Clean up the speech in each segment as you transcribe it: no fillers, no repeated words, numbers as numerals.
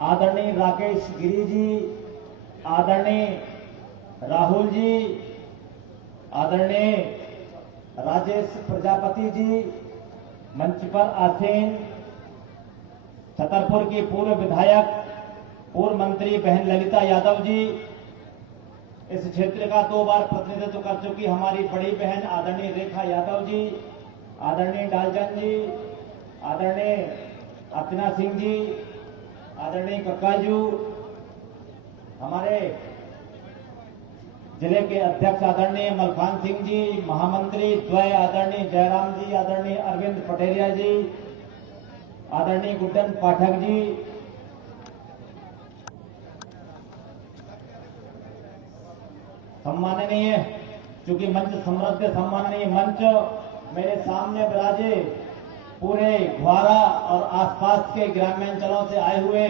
आदरणीय राकेश गिरी जी, आदरणीय राहुल जी, आदरणीय राजेश प्रजापति जी, मंच पर आसीन छतरपुर की पूर्व विधायक पूर्व मंत्री बहन ललिता यादव जी, इस क्षेत्र का 2 बार प्रतिनिधित्व कर चुकी हमारी बड़ी बहन आदरणीय रेखा यादव जी, आदरणीय डालचंद जी, आदरणीय अर्चना सिंह जी, आदरणीय कक्काजू, हमारे जिले के अध्यक्ष आदरणीय मलखान सिंह जी, महामंत्री द्वय आदरणीय जयराम जी, आदरणीय अरविंद पटेरिया जी, आदरणीय गुड्डन पाठक जी, सम्माननीय चूंकि मंच समृद्ध सम्माननीय मंच मेरे सामने विराजे पूरे घ्वारा और आसपास के ग्राम्यांचलों से आए हुए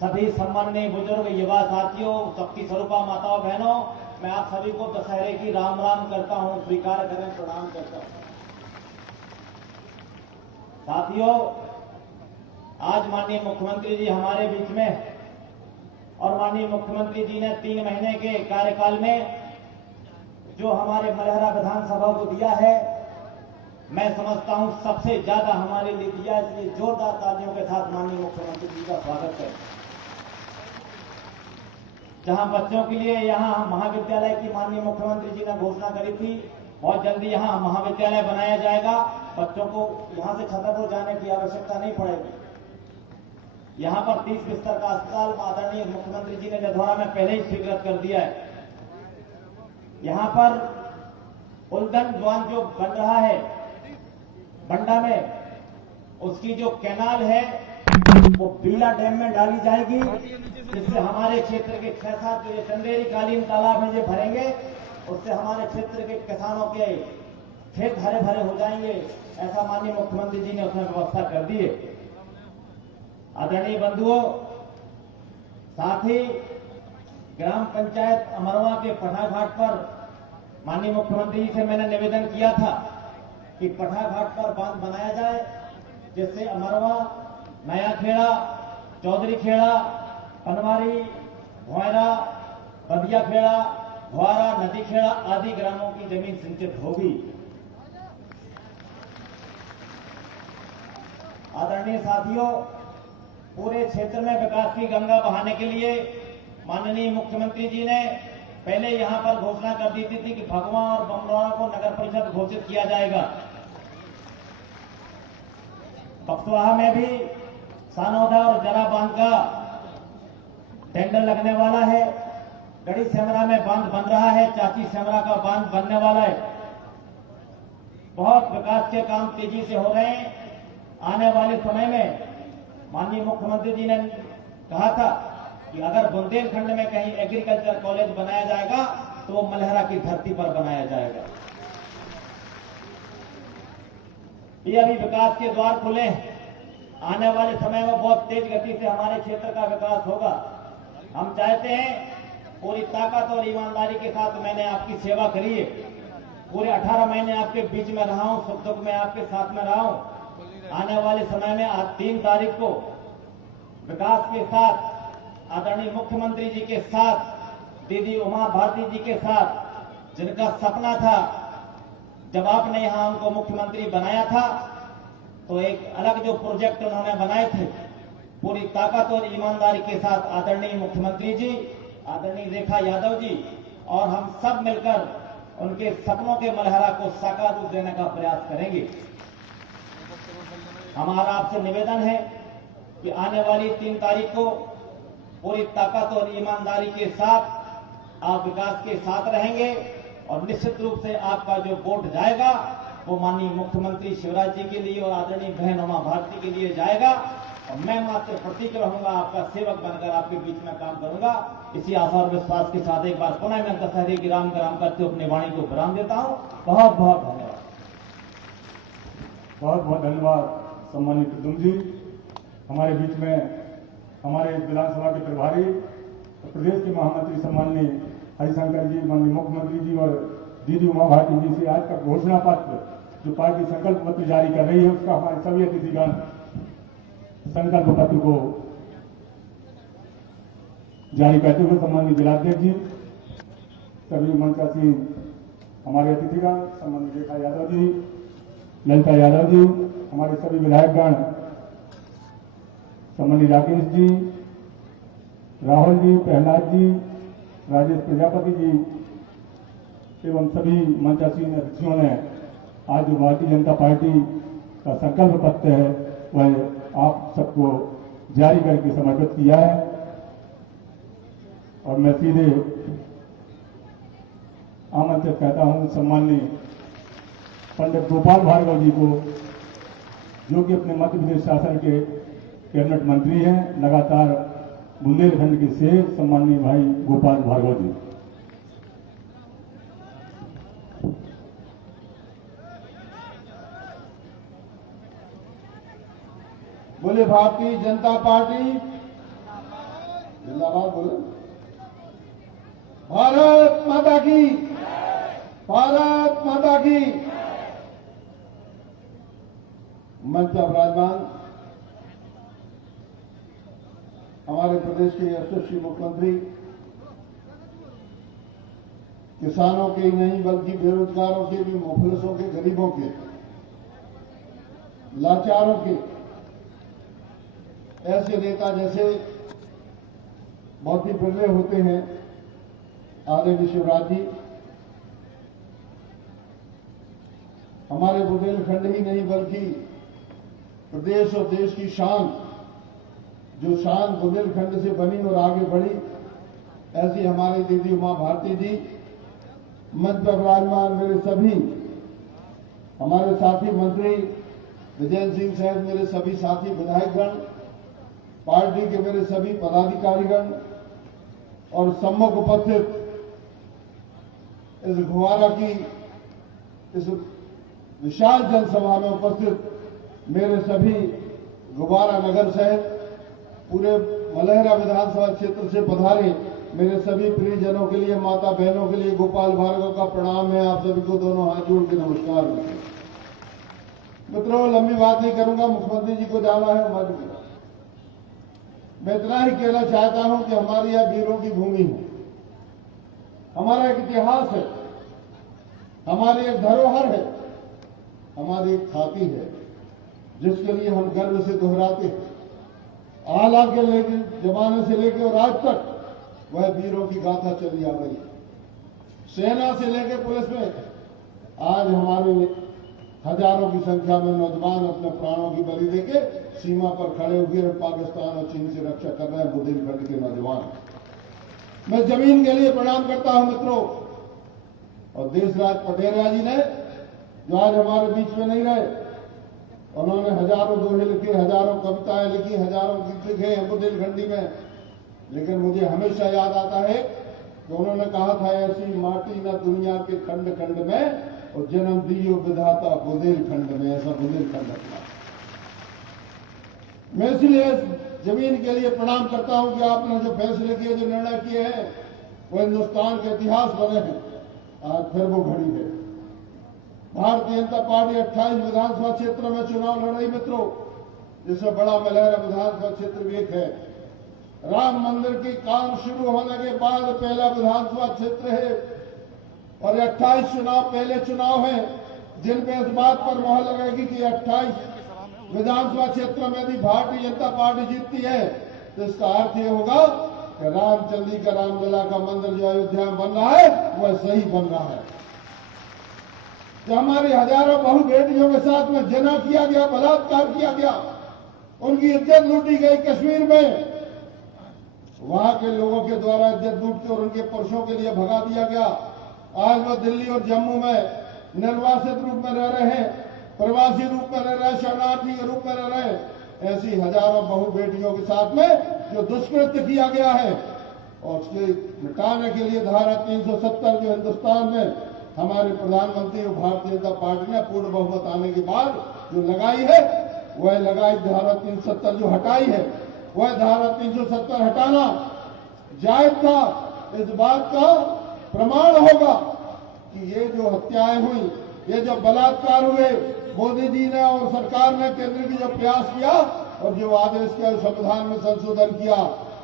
सभी सम्माननीय बुजुर्ग युवा साथियों, सबकी स्वरूपा माताओं बहनों, मैं आप सभी को दशहरे की राम राम करता हूं, स्वीकार करें, प्रणाम करता हूं। साथियों, आज माननीय मुख्यमंत्री जी हमारे बीच में और माननीय मुख्यमंत्री जी ने 3 महीने के कार्यकाल में जो हमारे मलहरा विधानसभा को दिया है, मैं समझता हूं सबसे ज्यादा हमारे लिए दिया। इसलिए जोरदार तालियों के साथ माननीय मुख्यमंत्री जी का स्वागत है। जहां बच्चों के लिए यहां महाविद्यालय की माननीय मुख्यमंत्री जी ने घोषणा करी थी, बहुत जल्दी यहां महाविद्यालय बनाया जाएगा। बच्चों को यहां से छतरपुर जाने की आवश्यकता नहीं पड़ेगी। यहां पर 30 बिस्तर का अस्पताल आदरणीय मुख्यमंत्री जी ने लधौरा में पहले ही स्वीकृत कर दिया है। यहां पर उल्दन बांध जो बन रहा है बंडा में, उसकी जो कैनाल है वो बीला डैम में डाली जाएगी, जिससे हमारे क्षेत्र के 6-7 जो ये चंदेरी कालीन तालाब में जो भरेंगे, उससे हमारे क्षेत्र के किसानों के खेत हरे भरे हो जाएंगे। ऐसा माननीय मुख्यमंत्री जी ने उसमें व्यवस्था कर दी है। आदरणीय बंधुओं, साथ ही ग्राम पंचायत अमरवा के पठाघाट पर माननीय मुख्यमंत्री जी से मैंने निवेदन किया था कि पठाघाट पर बांध बनाया जाए, जिससे अमरवा, नया खेड़ा, चौधरी खेड़ा, पनवारी, भोयरा, बदिया खेड़ा, घ्वारा, नदी खेड़ा आदि ग्रामों की जमीन सिंचित होगी। आदरणीय साथियों, पूरे क्षेत्र में विकास की गंगा बहाने के लिए माननीय मुख्यमंत्री जी ने पहले यहां पर घोषणा कर दी थी कि भगवा और बमरौना को नगर परिषद घोषित किया जाएगा। बक्सवाहा में भी सानौदा और जरा बांध का टेंडर लगने वाला है। गढ़ी सेमरा में बांध बन रहा है, चाची सेमरा का बांध बनने वाला है। बहुत विकास के काम तेजी से हो रहे हैं। आने वाले समय में माननीय मुख्यमंत्री जी ने कहा था कि अगर बुंदेलखंड में कहीं एग्रीकल्चर कॉलेज बनाया जाएगा तो वो मलहरा की धरती पर बनाया जाएगा। ये अभी विकास के द्वार खुले हैं। आने वाले समय में बहुत तेज गति से हमारे क्षेत्र का विकास होगा। हम चाहते हैं पूरी ताकत और ईमानदारी के साथ, मैंने आपकी सेवा करी है, पूरे 18 महीने आपके बीच में रहा हूं, सुख दुख में आपके साथ में रहा हूं। आने वाले समय में आज 3 तारीख को विकास के साथ, आदरणीय मुख्यमंत्री जी के साथ, दीदी उमा भारती जी के साथ, जिनका सपना था जब आपने यहां उनको मुख्यमंत्री बनाया था तो एक अलग जो प्रोजेक्ट उन्होंने बनाए थे, पूरी ताकत और ईमानदारी के साथ आदरणीय मुख्यमंत्री जी, आदरणीय रेखा यादव जी और हम सब मिलकर उनके सपनों के मलहरा को साकार रूप देने का प्रयास करेंगे। हमारा आपसे निवेदन है कि आने वाली 3 तारीख को पूरी ताकत और ईमानदारी के साथ आप विकास के साथ रहेंगे और निश्चित रूप से आपका जो वोट जाएगा वो माननीय मुख्यमंत्री शिवराज जी के लिए और आदरणीय बहन उमा भारती के लिए जाएगा। और मैं मात्र प्रतीक रहूंगा, आपका सेवक बनकर आपके बीच में काम करूंगा। इसी आशा और विश्वास के साथ एक बार पुनः मैं दशहरे की राम करते हुए अपनी वाणी को विराम देता हूं। बहुत बहुत धन्यवाद। बहुत बहुत धन्यवाद सम्मानित प्रद्युम्न जी। हमारे बीच में हमारे विधानसभा के प्रभारी प्रदेश के महामंत्री सम्माननीय हरिशंकर जी, माननीय मुख्यमंत्री जी और दीदी उमा भारती जी से आज का घोषणा पत्र जो पार्टी संकल्प पत्र जारी कर रही है, उसका हमारे सभी अतिथिगण संकल्प पत्र को जारी करते हुए सम्मानित जिलाध्यक्ष जी, सभी मंचासीन हमारे अतिथिगण, सम्मानित रेखा यादव जी, ललिता यादव जी, हमारे सभी विधायकगण, सम्मानित राकेश जी, राहुल जी, प्रहलाद जी, राजेश प्रजापति जी एवं सभी मंचासीन अतिथियों ने आज जो भारतीय जनता पार्टी का संकल्प पत्र है वह आप सबको जारी करके समर्पित किया है। और मैं सीधे आमंत्रित कहता हूं सम्माननीय पंडित गोपाल भार्गव जी को, जो कि अपने मध्य प्रदेश शासन के कैबिनेट मंत्री हैं, लगातार बुंदेलखंड के शेर सम्माननीय भाई गोपाल भार्गव जी। बोले भारतीय जनता पार्टी जिंदाबाद। बोले भारत माता की, भारत माता की। मंच पर विराजमान हमारे प्रदेश के यशस्वी मुख्यमंत्री, किसानों के ही नहीं बल्कि बेरोजगारों के भी, मुफलिसों के, गरीबों के, लाचारों के ऐसे नेता जैसे बहुत ही बिरले होते हैं आदरणीय शिवराज जी, हमारे बुंदेलखंड ही नहीं बल्कि प्रदेश और देश की शान, जो शान बुंदेलखंड से बनी और आगे बढ़ी, ऐसी हमारी दीदी उमा भारती जी। मंच पर विराजमान मेरे सभी हमारे साथी मंत्री विजय सिंह सहित मेरे सभी साथी विधायकगण, पार्टी के मेरे सभी पदाधिकारीगण और सम्मुख उपस्थित इस घुवारा की इस विशाल जनसभा में उपस्थित मेरे सभी घुवारा नगर सहित पूरे मलहरा विधानसभा क्षेत्र से पधारे मेरे सभी प्रियजनों के लिए, माता बहनों के लिए गोपाल भार्गव का प्रणाम है। आप सभी को दोनों हाथ जोड़ के नमस्कार। मित्रों, लंबी बात नहीं करूंगा, मुख्यमंत्री जी को जाना है मध्य प्रदेश। मैं इतना ही कहना चाहता हूं कि हमारी यह वीरों की भूमि है, हमारा एक इतिहास है, हमारी एक धरोहर है, हमारी एक खाकी है, जिसके लिए हम गर्व से दोहराते हैं। आला के जमाने से लेकर और आज तक वह वीरों की गाथा चली आ गई। सेना से लेकर पुलिस में आज हमारे हजारों की संख्या में नौजवान अपने प्राणों की बलि देके सीमा पर खड़े हुए पाकिस्तान और चीन से रक्षा कर रहे हैं बुंदेलखंड के नौजवान। मैं जमीन के लिए प्रणाम करता हूं मित्रों। और देशराज पटेरिया जी ने, जो आज हमारे बीच में नहीं रहे, उन्होंने हजारों दोहे लिखे, हजारों कविताएं लिखी, हजारों गीत लिखे हैं बुंदेलखंडी में। लेकिन मुझे हमेशा याद आता है कि उन्होंने कहा था, ऐसी माटी न दुनिया के खंड खंड में और जन्म दियो विधाता बुंदेलखंड में। ऐसा बुंदेलखंड अपना। मैं इसलिए जमीन के लिए प्रणाम करता हूं कि आपने जो फैसले किए, जो निर्णय किए हैं, वो हिंदुस्तान के इतिहास बने हैं। आज फिर वो घड़ी है। भारतीय जनता पार्टी 28 विधानसभा क्षेत्रों में चुनाव लड़ रही मित्रों, जिसमें बड़ा मलहरा विधानसभा क्षेत्र भी एक है। राम मंदिर की काम शुरू होने के बाद पहला विधानसभा क्षेत्र है और 28 चुनाव पहले चुनाव हैं, जिनमें इस बात पर मोहर लगेगी कि 28 विधानसभा क्षेत्रों में यदि भारतीय जनता पार्टी जीतती है तो इसका अर्थ ये होगा कि रामचंद्र का रामलला का मंदिर जो अयोध्या में बन रहा है वह सही बन रहा है। जो हमारी हजारों बहू बेटियों के साथ में जना किया गया, बलात्कार किया गया, उनकी इज्जत लूटी गई कश्मीर में, वहां के लोगों के द्वारा इज्जत लूट के और उनके पुरुषों के लिए भगा दिया गया। आज वो दिल्ली और जम्मू में निर्वासित रूप में रह रहे हैं, प्रवासी रूप में रह रहे, शरणार्थी के रूप में रह रहे। ऐसी हजारों बहू बेटियों के साथ में जो दुष्कृत्य किया गया है और उसके मिटाने के लिए धारा 370 जो हिंदुस्तान में हमारे प्रधानमंत्री और भारतीय जनता पार्टी ने पूर्ण बहुमत आने के बाद जो लगाई है, वह लगाई धारा 370 जो हटाई है, वह धारा 370 हटाना जायज था। इस बात का प्रमाण होगा कि ये जो हत्याएं हुई, ये जो बलात्कार हुए, मोदी जी ने और सरकार ने केंद्र की जो प्रयास किया और जो आदेश किया, संविधान में संशोधन किया,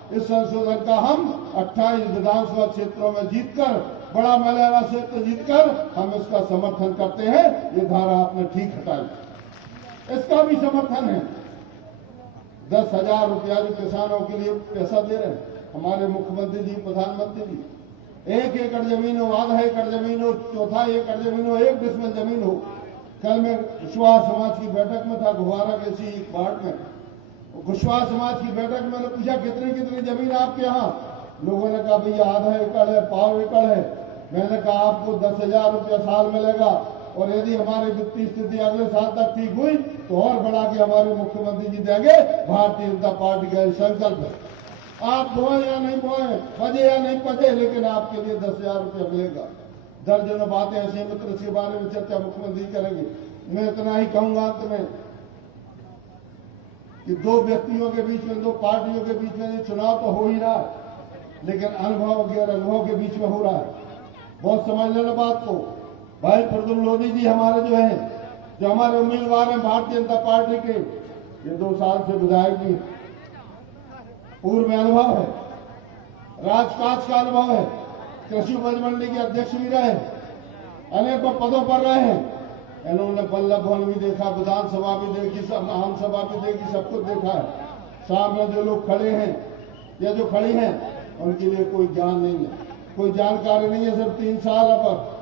इस संशोधन का हम 28 विधानसभा क्षेत्रों में जीतकर, बड़ा मलहरा क्षेत्र जीतकर हम इसका समर्थन करते हैं। ये धारा आपने ठीक हटाई। इसका भी समर्थन है। 10,000 रुपया जो किसानों के लिए पैसा दे रहे हैं हमारे मुख्यमंत्री जी, प्रधानमंत्री जी, 1 एकड़ जमीन हो, आधा एकड़ जमीन हो, चौथा एकड़ जमीन हो, 1 डिसमिल जमीन हो। कल मैं कुशवाहा समाज की बैठक में था, घुवारा के सी वार्ड में। कुशवाहा समाज की बैठक में मैंने पूछा कितनी कितनी जमीन आपके यहाँ? लोगों ने कहा भैया आधा एकड़ है, पाव एकड़ है। मैंने कहा आपको 10,000 रुपया साल मिलेगा, और यदि हमारी वित्तीय स्थिति अगले साल तक ठीक हुई तो और बढ़ा के हमारे मुख्यमंत्री जी देंगे। भारतीय जनता पार्टी का संकल्प है। आप बोए या नहीं बोए, बजे या नहीं बजे, लेकिन आपके लिए 10,000 रुपया मिलेगा। दर्जनों बातें ऐसे मित्र, इसके बारे में चर्चा मुख्यमंत्री करेंगे। मैं इतना ही कहूंगा अंत में कि 2 व्यक्तियों के बीच में, 2 पार्टियों के बीच में ये चुनाव तो हो ही रहा है, लेकिन अनुभव गैर अनुभव के बीच में हो रहा है। बहुत समझ लेना बात को। भाई प्रद्युम्न लोधी जी हमारे जो हैं, जो हमारे उम्मीदवार हैं भारतीय जनता पार्टी के, ये 2 साल से विधायक भी, पूर्व में अनुभव है, राजकाज का अनुभव है, कृषि उपज मंडी के अध्यक्ष भी रहे, अनेकों पदों पर रहे हैं। इन्होंने बल्लभ भवन भी देखा, विधानसभा भी देखी, आम सभा भी देखी, सब कुछ देखा है। सामने जो लोग खड़े हैं या जो खड़ी हैं, उनके लिए कोई ज्ञान नहीं है, कोई जानकारी नहीं है। सिर्फ 3 साल अब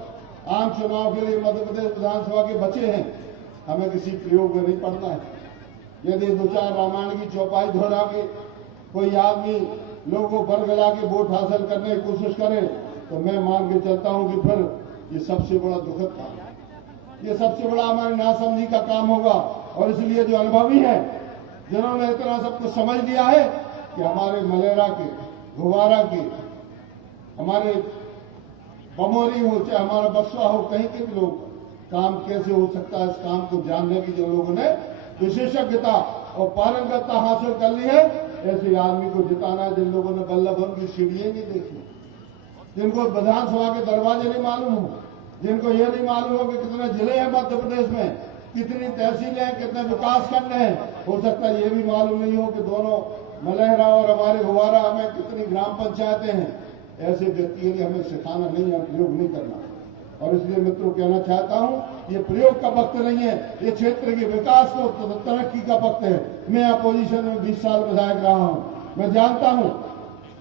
आम चुनाव के लिए मध्य प्रदेश विधानसभा के बचे हैं। हमें किसी प्रयोग में नहीं पड़ना है। यदि 2-4 रामायण की चौपाई दोहरा के कोई आदमी लोगों को बरगला के वोट हासिल करने की कोशिश करे, तो मैं मान के चलता हूं कि फिर ये सबसे बड़ा दुखद काम है, ये सबसे बड़ा हमारी नासमझी का काम होगा। और इसलिए जो अनुभवी हैं, जिन्होंने इतना सब कुछ समझ लिया है कि हमारे मलेरा के, घुवारा के, हमारे बमोरी हो, चाहे हमारा बक्सवा हो, कहीं के भी लोग काम कैसे हो सकता है, इस काम को जानने की जो लोगों ने विशेषज्ञता और पारंगतता हासिल कर ली है, ऐसे आदमी को जिताना है। जिन लोगों ने बल्लभ भवन की सीढ़ियां नहीं देखी, जिनको विधानसभा के दरवाजे नहीं मालूम हो, जिनको ये नहीं मालूम हो कि कितने जिले हैं मध्य प्रदेश में, कितनी तहसीलें हैं, कितने विकास खंड हैं, हो सकता है ये भी मालूम नहीं हो कि दोनों मलेहरा और हमारे घुवारा में कितनी ग्राम पंचायतें हैं। ऐसे व्यक्ति के लिए हमें सिखाना नहीं है, प्रयोग नहीं करना। और इसलिए मित्रों कहना चाहता हूं, ये प्रयोग का वक्त नहीं है, ये क्षेत्र के विकास को, तरक्की का वक्त है। मैं अपोजिशन में 20 साल विधायक रहा हूं, मैं जानता हूं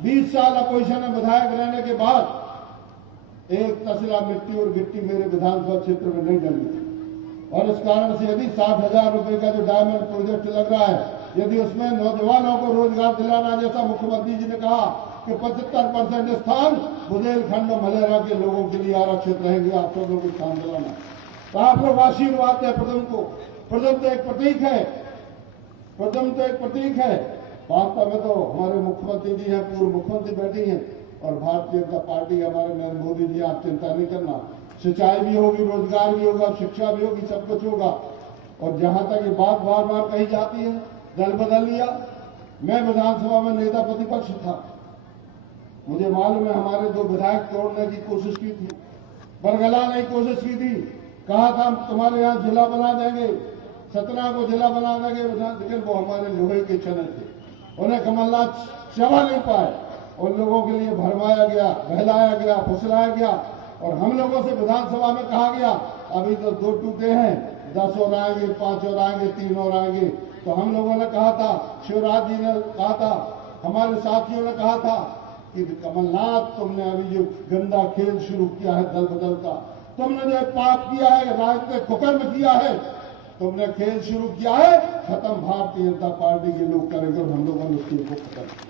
20 साल अपोजिशन में विधायक रहने के बाद एक तसला मिट्टी और गिट्टी मेरे विधानसभा क्षेत्र में नहीं डली थी। और इस कारण से यदि 60,000 रुपए का जो डायमंड प्रोजेक्ट लग रहा है, यदि उसमें नौजवानों को रोजगार दिलाना, जैसा मुख्यमंत्री जी ने कहा कि 75% स्थान बुंदेलखंड और मलेहरा के लोगों के लिए आरक्षित रहेंगे, आप सब लोगों को स्थान दिलाना, तो आप लोग आशीर्वाद दें प्रद्युम्न को। प्रद्युम्न तो एक प्रतीक है, प्रद्युम्न तो एक प्रतीक है। वास्तव में तो हमारे मुख्यमंत्री जी हैं, पूर्व मुख्यमंत्री बैठी हैं, और भारतीय जनता पार्टी हमारे नरेंद्र मोदी जी, आप चिंता नहीं करना, सिंचाई भी होगी, रोजगार भी होगा, शिक्षा भी होगी, सब कुछ होगा। और जहां तक ये बात बार बार कही जाती है, दल बदल लिया, मैं विधानसभा में नेता प्रतिपक्ष था, मुझे मालूम है हमारे 2 विधायक तोड़ने की कोशिश की थी, बरगलाने की कोशिश की थी, कहा था हम तुम्हारे यहाँ जिला बना देंगे, सतना को जिला बना देंगे, लेकिन वो हमारे लोहे के चने थे, उन्हें कमलनाथ चबा नहीं पाए। उन लोगों के लिए भरमाया गया, बहलाया गया, फुसलाया गया, और हम लोगों से विधानसभा में कहा गया अभी तो 2 टूटे हैं, 10 और आएंगे, 5 और आएंगे, 3 और आएंगे। तो हम लोगों ने कहा था, शिवराज जी ने कहा था, हमारे साथियों ने कहा था कि कमलनाथ, तुमने अभी जो गंदा खेल शुरू किया है दल बदल का, तुमने जो पाप किया है, राजनीतिक कुकर्म किया है, तुमने खेल शुरू किया है, खत्म भारतीय जनता पार्टी के लोग करेंगे, और हम लोगों ने उसकी खत्म किया।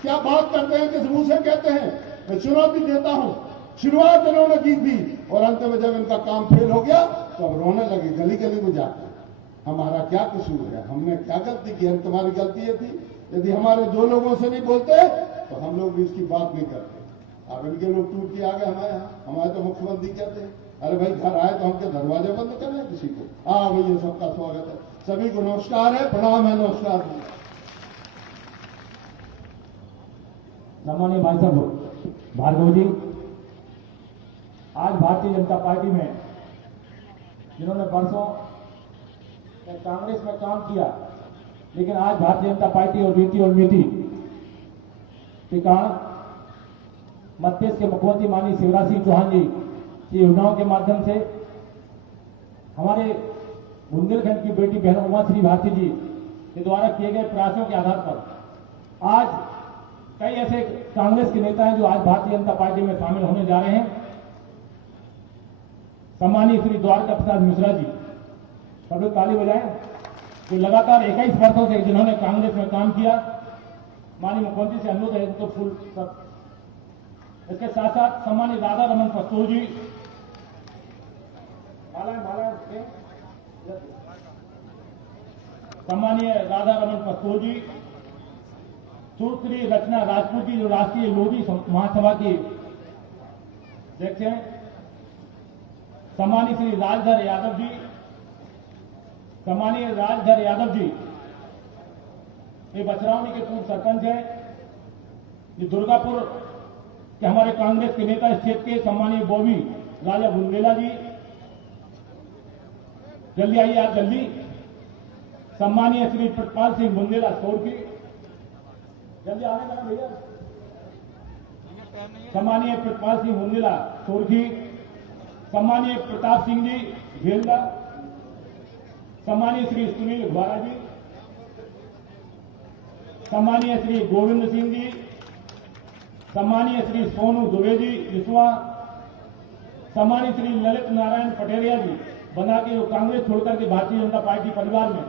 क्या बात करते हैं, किस मुंह से कहते हैं? मैं चुनौती देता हूं, शुरुआत इन्होंने की थी, और अंत में जब इनका काम फेल हो गया तो अब रोने लगे गली गली में जाकर, हमारा क्या कसूर है, हमने क्या गलती की? हम तुम्हारी गलती ये थी, यदि हमारे 2 लोगों से नहीं बोलते तो हम लोग भी इसकी बात नहीं करते। अब इनके लोग टूट के आ गए हमारे यहाँ, हमारे तो मुख्यमंत्री कहते हैं अरे भाई घर आए तो हमके दरवाजे बंद कर रहे हैं किसी को। हाँ भैया, सबका स्वागत है, सभी को नमस्कार है, प्रणाम है, नमस्कार है। सम्मानीय भाई साहब भार्गव जी, आज भारतीय जनता पार्टी में जिन्होंने वर्षों कांग्रेस में काम किया, लेकिन आज भारतीय जनता पार्टी और रीति और नीति के कारण मध्य प्रदेश के मुख्यमंत्री माननीय शिवराज सिंह चौहान जी की योजनाओं के माध्यम से हमारे बुंदेलखंड की बेटी बहन उमा श्री भारती जी के द्वारा किए गए प्रयासों के आधार पर आज कई ऐसे कांग्रेस के नेता हैं जो आज भारतीय जनता पार्टी में शामिल होने जा रहे हैं। सम्मानीय श्री द्वारका प्रसाद मिश्रा जी, सभी ताली बजाएं, जो लगातार 21 वर्षों से जिन्होंने कांग्रेस में काम किया। माननीय मुख्यमंत्री से अनुरोध है तो फूल सब। इसके साथ साथ सम्मानित राधा रमन पस्तूर जी, सम्मानीय राधा रमन पस्तूर जी, सुश्री रचना राजपूत जी जो राष्ट्रीय लोधी महासभा की अध्यक्ष हैं, सम्मानीय श्री राजधर यादव जी, सम्मानीय राजधर यादव जी ये बचरावनी के पूर्व सरपंच हैं। ये दुर्गापुर के हमारे कांग्रेस के नेता इस क्षेत्र के सम्मानीय बॉबी राजा बुंदेला जी, जल्दी आइए आप जल्दी। सम्मानीय श्री प्रताप सिंह बुंदेला सोरकी, जल्दी आने का भैया। सम्मानीय प्रताप सिंह बुंदेला सोरकी, सम्मानीय प्रताप सिंह जी घेलदा, सम्मानीय श्री सुनील घुआरा जी, सम्मानीय श्री गोविंद सिंह जी, सम्मानीय श्री सोनू दुबे जी विश्वा, सम्मानीय श्री ललित नारायण पटेरिया जी बना के जो कांग्रेस छोड़कर के भारतीय जनता पार्टी परिवार में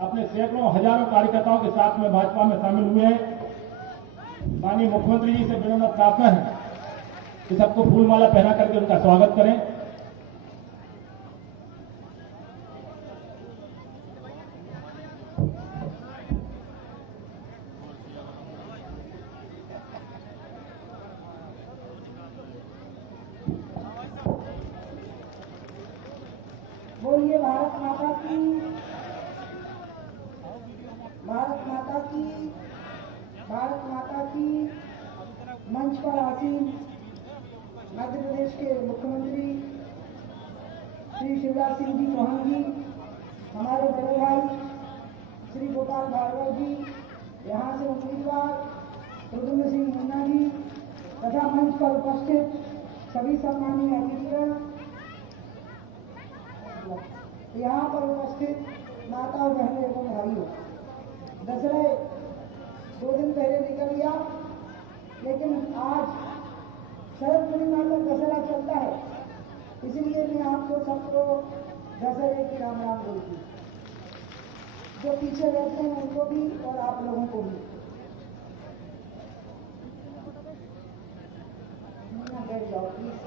अपने सैकड़ों हजारों कार्यकर्ताओं के साथ में भाजपा में शामिल हुए हैं। माननीय मुख्यमंत्री जी से विनम्र प्रार्थना है कि सबको फूलमाला पहना करके उनका स्वागत करें। बोलिए भारत माता की, भारत माता की, भारत माता की। मंच पर आसीन मध्य प्रदेश के मुख्यमंत्री श्री शिवराज सिंह जी चौहान जी, हमारे बड़े भाई श्री गोपाल भार्गव जी, यहाँ से उम्मीदवार प्रद्युम्न सिंह मुन्ना जी तथा मंच पर उपस्थित सभी सम्मानीय अतिथिगण, यहाँ पर उपस्थित माताओं बहनों एवं भाइयों। दशहरा 2 दिन पहले निकल गया, लेकिन आज शरद पूर्णिमा का दशहरा चलता है, इसलिए मैं आपको सबको दशहरे की राम राम बोलती, जो पीछे बैठे हैं उनको भी और आप लोगों को भी। बैठ जाओ प्लीज।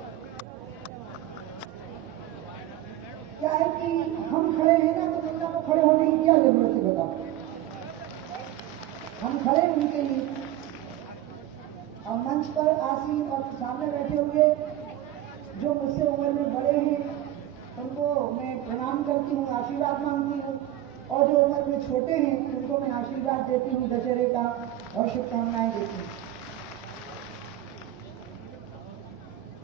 क्या है कि हम खड़े हैं ना, तो मुन्ना को खड़े होने की क्या जरूरत है बताओ। हम खड़े उनके लिए, और मंच पर आसीन और सामने बैठे हुए जो मुझसे उम्र में बड़े हैं उनको मैं प्रणाम करती हूँ, आशीर्वाद मांगती हूँ, और जो उम्र में छोटे हैं उनको मैं आशीर्वाद देती हूँ, दशहरे का और शुभकामनाएं देती हूँ।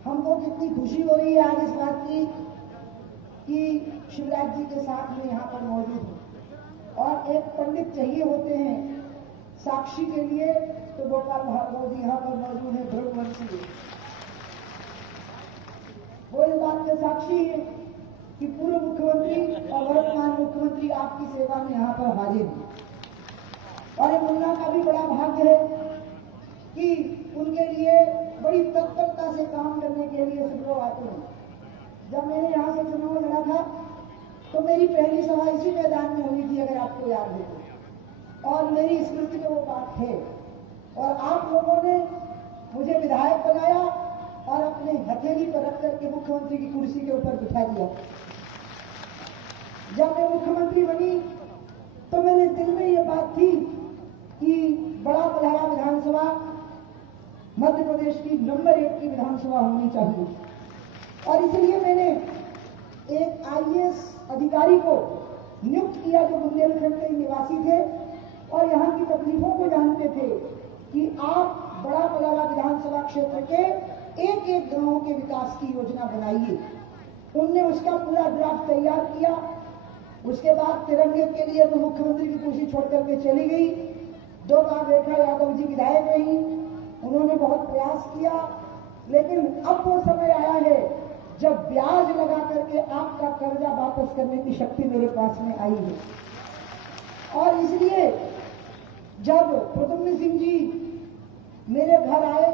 हमको कितनी खुशी हो रही है आज इस बात की कि शिवराज जी के साथ में यहाँ पर मौजूद हूँ, और एक पंडित चाहिए होते हैं साक्षी के लिए, तो गोपाल भार्गव जी यहाँ पर मौजूद है, ब्रह्मवंशी। वो इस बात के साक्षी है कि पूर्व मुख्यमंत्री और वर्तमान मुख्यमंत्री आपकी सेवा में यहाँ पर हाजिर हैं, और ये मुन्ना का भी बड़ा भाग्य है कि उनके लिए बड़ी तत्परता से काम करने के लिए सब लोग आते हैं। जब मैंने यहाँ से चुनाव लड़ा था तो मेरी पहली सभा इसी मैदान में हुई थी, अगर आपको याद है तो, और मेरी स्मृति में वो बात है, और आप लोगों ने मुझे विधायक बनाया और अपने हथेली पर रख करके मुख्यमंत्री की कुर्सी के ऊपर बिठा दिया। जब मैं मुख्यमंत्री बनी तो मेरे दिल में ये बात थी कि बड़ा बलहारा विधानसभा मध्य प्रदेश की नंबर 1 की विधानसभा होनी चाहिए, और इसलिए मैंने एक IAS अधिकारी को नियुक्त किया जो बुंदेलखंड के निवासी थे और यहाँ की तकलीफों को जानते थे कि आप बड़ा बलहारा विधानसभा क्षेत्र के एक एक गांवों के विकास की योजना बनाइए। उनने उसका पूरा ड्राफ्ट तैयार किया। उसके बाद तिरंगे के लिए तो मुख्यमंत्री की कुर्सी छोड़ करके चली गई। 2 बार रेखा यादव जी विधायक रही, उन्होंने बहुत प्रयास किया, लेकिन अब वो समय आया है जब ब्याज लगा करके आपका कर्जा वापस करने की शक्ति मेरे पास में आई है। और इसलिए जब प्रद्युम्न सिंह जी मेरे घर आए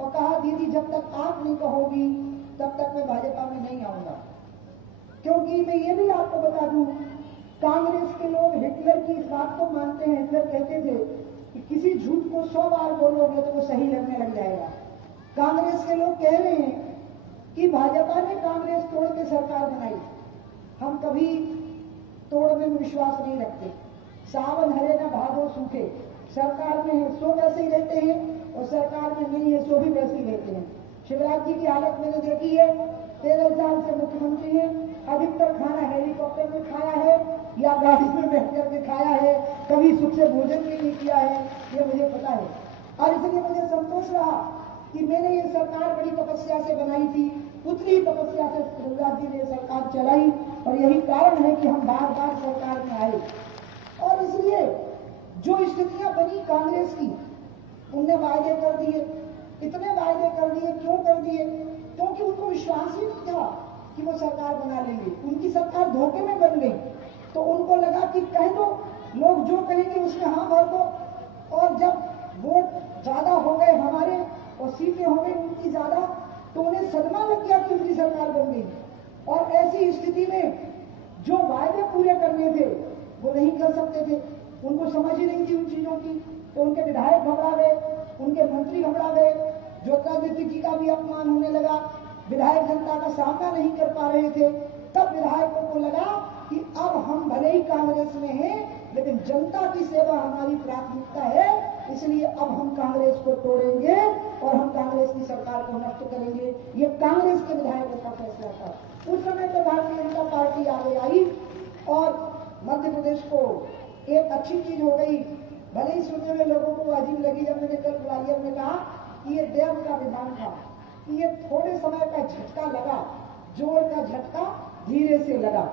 और कहा दीदी जब तक आप नहीं कहोगी तब तक मैं भाजपा में नहीं आऊंगा, क्योंकि मैं ये भी आपको बता दूं, कांग्रेस के लोग हिटलर की इस बात को मानते हैं। हिटलर कहते थे कि किसी झूठ को 100 बार बोलोगे तो वो सही लगने लग जाएगा। कांग्रेस के लोग कह रहे हैं कि भाजपा ने कांग्रेस तोड़ के सरकार बनाई। हम कभी तोड़ने में विश्वास नहीं रखते। सावन हरे ना भादो सूखे, सरकार में है सो वैसे ही रहते हैं और सरकार में नहीं है सो भी वैसे ही रहते हैं। शिवराज जी की हालत मैंने देखी है, 13 साल से मुख्यमंत्री है, अधिकतर खाना हेलीकॉप्टर में खाया है या गाड़ी में बैठ करके खाया है, कभी सुख से भोजन भी नहीं किया है, ये मुझे पता है। और इसलिए मुझे संतोष रहा कि मैंने ये सरकार बड़ी तपस्या से बनाई थी, उतनी तपस्या से शिवराज जी ने सरकार चलाई और यही कारण है कि हम बार बार सरकार में आए। और इसलिए जो स्थितियां बनी कांग्रेस की, उनने वायदे कर दिए, इतने वायदे कर दिए, क्यों कर दिए? क्योंकि उनको विश्वास ही नहीं था कि वो सरकार बना लेंगे। उनकी सरकार धोखे में बन गई, तो उनको लगा कि कह दो, लोग जो कहेंगे उसमें हाँ भर दो, और जब वोट ज्यादा हो गए हमारे और सीटें हो गई उनकी ज्यादा, तो उन्हें सदमा लग गया कि उनकी सरकार बन गई। और ऐसी स्थिति में जो वायदे पूरे करने थे वो नहीं कर सकते थे, उनको समझ ही नहीं थी उन चीजों की, तो उनके विधायक घबरा गए, उनके मंत्री घबरा गए, ज्योतिरादित्य जी का भी अपमान होने लगा, विधायक जनता का सामना नहीं कर पा रहे थे। तब विधायकों को लगा कि अब हम भले ही कांग्रेस में हैं, लेकिन जनता की सेवा हमारी प्राथमिकता है, इसलिए अब हम कांग्रेस को तोड़ेंगे और हम कांग्रेस की सरकार को नष्ट करेंगे। ये कांग्रेस के विधायकों का फैसला था। उस समय तो भारतीय जनता पार्टी आगे आई और मध्य प्रदेश को एक अच्छी चीज हो गई, भले ही सुनने में लोगों को अजीब लगी जब मैंने कल ग्वालियर में कहा कि ये देव का विधान था, कि ये थोड़े समय का झटका लगा, जोर का झटका धीरे से लगा,